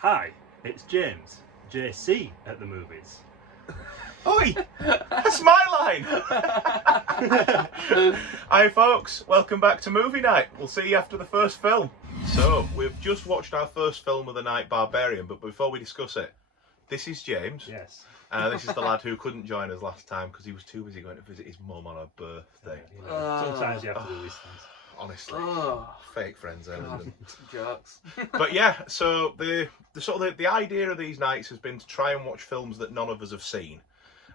Hi, it's James, JC at the movies. Oi! That's my line! Hi folks, welcome back to movie night. We'll see you after the first film. So, we've just watched our first film of the night, Barbarian, but before we discuss it, this is James. Yes. This is the lad who couldn't join us last time because he was too busy going to visit his mum on her birthday. You know, sometimes you have to do these things. Honestly, fake friends, Lyndon. Jokes. But yeah, so the idea of these nights has been to try and watch films that none of us have seen.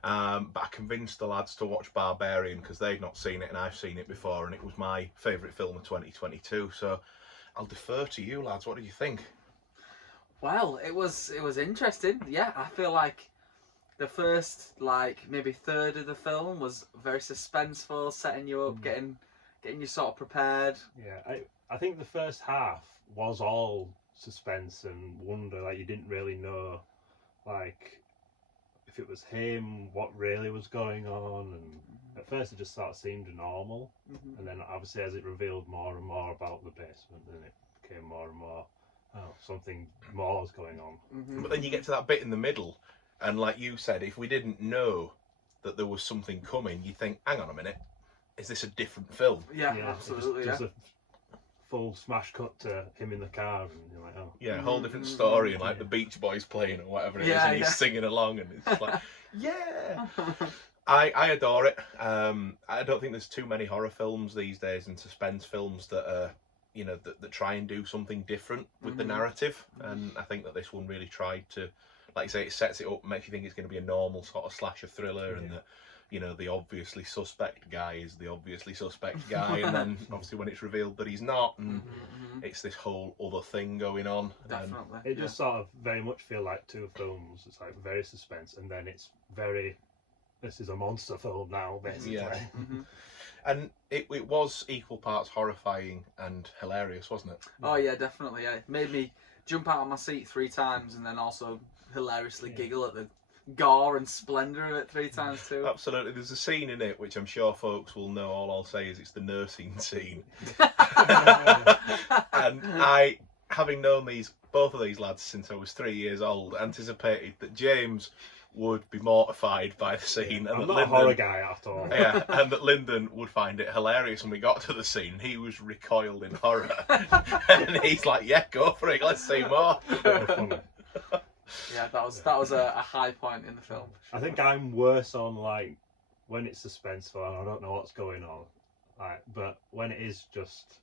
But I convinced the lads to watch Barbarian because they've not seen it and I've seen it before, and it was my favourite film of 2022. So I'll defer to you lads. What do you think? Well, it was interesting. Yeah, I feel like the first maybe third of the film was very suspenseful, setting you up, getting you sort of prepared. Yeah, I think the first half was all suspense and wonder. Like, you didn't really know, like, if it was him, what really was going on, and at first it just sort of seemed normal, and then obviously as it revealed more and more about the basement, then it became more and more, something more is going on. But then you get to that bit in the middle, and like you said, if we didn't know that there was something coming, you think, hang on a minute, is this a different film? Yeah, absolutely. Just a full smash cut to him in the car, and you're like, oh. Yeah, a whole different story, and like the Beach Boys playing or whatever it is, and he's singing along, and it's like, yeah. I adore it. I don't think there's too many horror films these days and suspense films that are, that try and do something different with the narrative, and I think that this one really tried to, like you say, it sets it up, makes you think it's going to be a normal sort of slasher thriller, and that, the obviously suspect guy is the obviously suspect guy, and then obviously when it's revealed that he's not, and it's this whole other thing going on. Definitely. It just sort of very much feel like two films. It's like very suspense, and then it's very, this is a monster film now, basically. Yeah. And it was equal parts horrifying and hilarious, wasn't it? Oh yeah, definitely. Yeah, it made me jump out of my seat 3 times, and then also hilariously giggle at the gore and splendour of it 3 times too. Absolutely. There's a scene in it which I'm sure folks will know. All I'll say is it's the nursing scene. And I, having known both of these lads since I was 3 years old, anticipated that James would be mortified by the scene, and I'm that not Lyndon, a horror guy at all. Yeah, and that Lyndon would find it hilarious when we got to the scene. He was recoiled in horror, and he's like, "Yeah, go for it. Let's see more." Yeah, that was a high point in the film. I think I'm worse on like when it's suspenseful and I don't know what's going on, like, but when it is just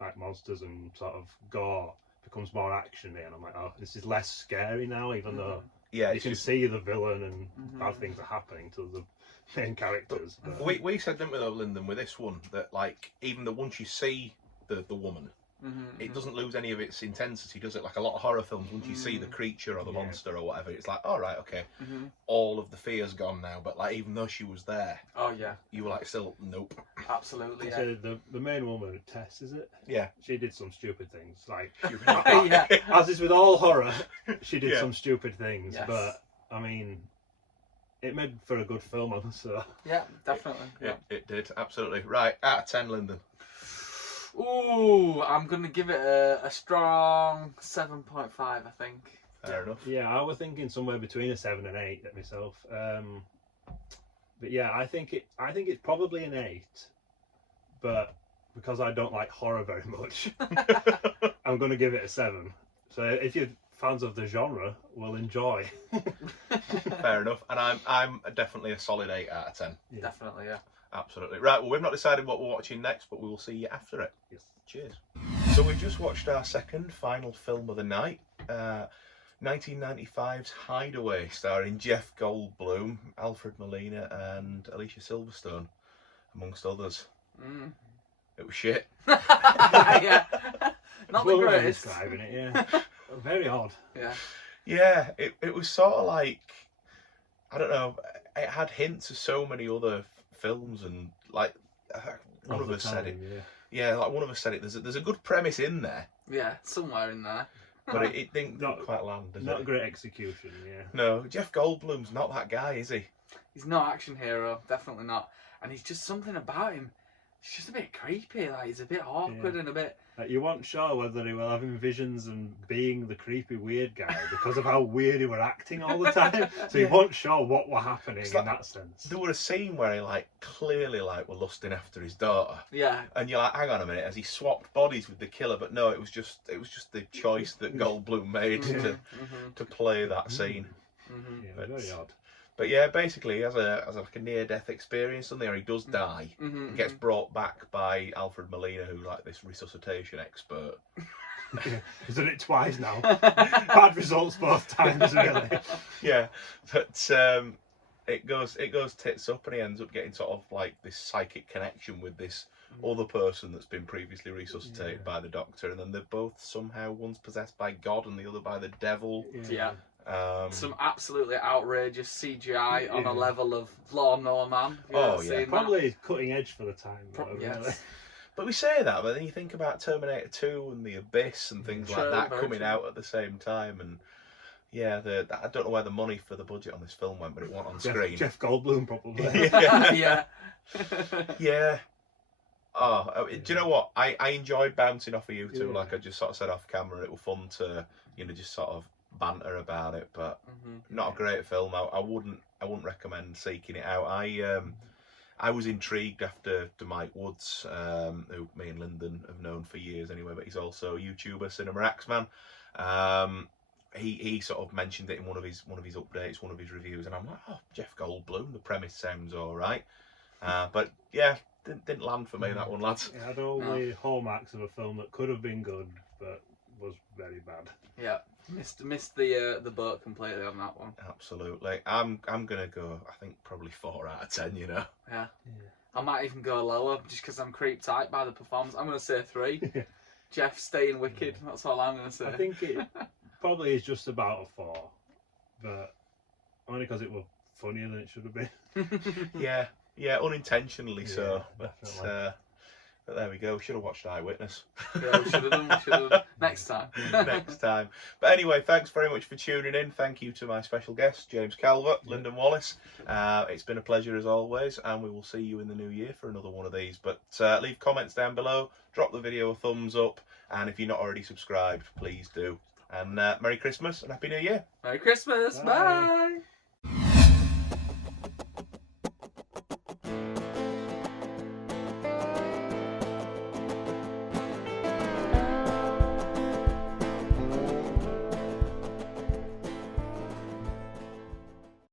like monsters and sort of gore, becomes more actiony, and I'm like, oh, this is less scary now, even though you can see the villain and bad things are happening to the main characters. But we said, didn't we, though, Lyndon, with this one, that like even though once you see the woman, it doesn't lose any of its intensity, does it? Like a lot of horror films, once you see the creature or the monster or whatever, it's like, all right, okay, all of the fear's gone now. But like, even though she was there, oh yeah, you were like, still, nope. Absolutely. So the main woman, Tess, is it? Yeah. She did some stupid things. Like, yeah. As is with all horror, she did some stupid things. Yes. But I mean, it made for a good film, so. Yeah, definitely. It did, absolutely. Right, out of 10, Lyndon. Ooh, I'm gonna give it a strong 7.5. I think. Fair enough. Yeah, I was thinking somewhere between a 7 and 8 at myself. But yeah, I think it's probably an 8. But because I don't like horror very much, I'm gonna give it a 7. So if you're fans of the genre, will enjoy. Fair enough. And I'm definitely a solid 8 out of 10. Yeah. Definitely, yeah. Absolutely. Right, well, we've not decided what we're watching next, but we will see you after it. Yes. Cheers. So we've just watched our second final film of the night, 1995's Hideaway, starring Jeff Goldblum, Alfred Molina and Alicia Silverstone, amongst others. It was shit. Yeah. Not the greatest. Describing it, yeah. Very odd. Yeah. Yeah, it was sort of like, I don't know, it had hints of so many other films, and like one of us said it. Yeah, like one of us said it. There's a good premise in there. Yeah, somewhere in there. But it didn't quite land, does it? Not a great execution, yeah. No, Jeff Goldblum's not that guy, is he? He's no action hero, definitely not. And he's just something about him. It's just a bit creepy. Like he's a bit awkward and a bit. Like, you weren't sure whether he were having visions and being the creepy weird guy because of how weird he were acting all the time. So you weren't sure what were happening in that sense. There were a scene where he like clearly like were lusting after his daughter. Yeah. And you're like, hang on a minute, as he swapped bodies with the killer, but no, it was just the choice that Goldblum made to play that scene. Yeah, very odd. But yeah, basically, he has like a near-death experience, and there he does die, and gets brought back by Alfred Molina, who's like this resuscitation expert. He's done it twice now. Bad results both times, really. Yeah, but it goes tits up, and he ends up getting sort of like this psychic connection with this other person that's been previously resuscitated by the Doctor, and then they're both somehow, one's possessed by God and the other by the devil. Yeah. Some absolutely outrageous CGI on a level of Lawnmower Man. Probably cutting edge for the time. Really. But we say that, but then you think about Terminator 2 and The Abyss and things like that coming out at the same time, and yeah, I don't know where the money for the budget on this film went, but it went on screen. Jeff Goldblum, probably. Yeah. Yeah. Oh, do you know what? I enjoyed bouncing off of you two. Like I just sort of said off camera, it was fun to just sort of banter about it, but not a great film. I wouldn't recommend seeking it out. I was intrigued after Mike Woods, who me and Lyndon have known for years anyway, but he's also a YouTuber, Cinema Axeman. He sort of mentioned it in one of his updates, one of his reviews, and I'm like, oh, Jeff Goldblum, the premise sounds all right, but yeah, didn't land for me that one, lads. It had all the hallmarks of a film that could have been good, but was very bad. Yeah. Missed the boat completely on that one. Absolutely. I'm gonna go, I think probably 4 out of 10. Yeah. I might even go lower just because I'm creeped out by the performance. I'm gonna say 3. Jeff staying wicked. That's all I'm gonna say. I think it probably is just about a 4, but only because it was funnier than it should have been. yeah, unintentionally so. But there we go. We should have watched Eyewitness. Yeah, we should have done. Next time. Next time. But anyway, thanks very much for tuning in. Thank you to my special guest, James Calvert, Lyndon Wallace. It's been a pleasure as always, and we will see you in the new year for another one of these. But leave comments down below, drop the video a thumbs up, and if you're not already subscribed, please do. And Merry Christmas and Happy New Year. Merry Christmas. Bye.